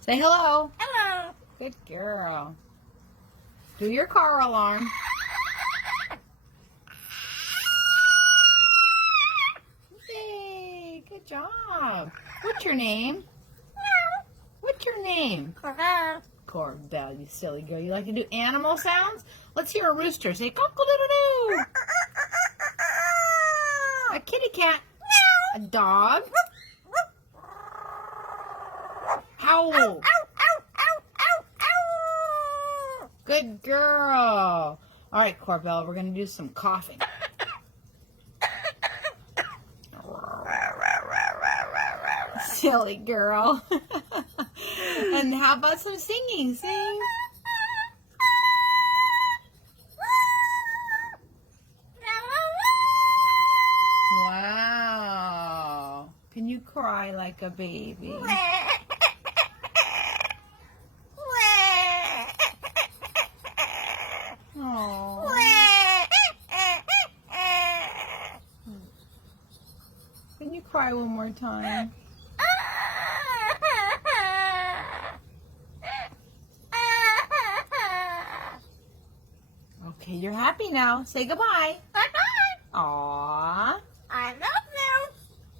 Say hello. Hello. Good girl. Do your car alarm. Yay, good job. What's your name? What's your name? Corbell, you silly girl. You like to do animal sounds? Let's hear a rooster. Say cock-a-doodle-doo. A kitty cat. A dog. Howl. Good girl. All right, Corbell, we're going to do some coughing. Silly girl. And how about some singing? Sing. Wow. Can you cry like a baby? Oh. Can you cry one more time? Okay, you're happy now. Say goodbye. Aww. I know.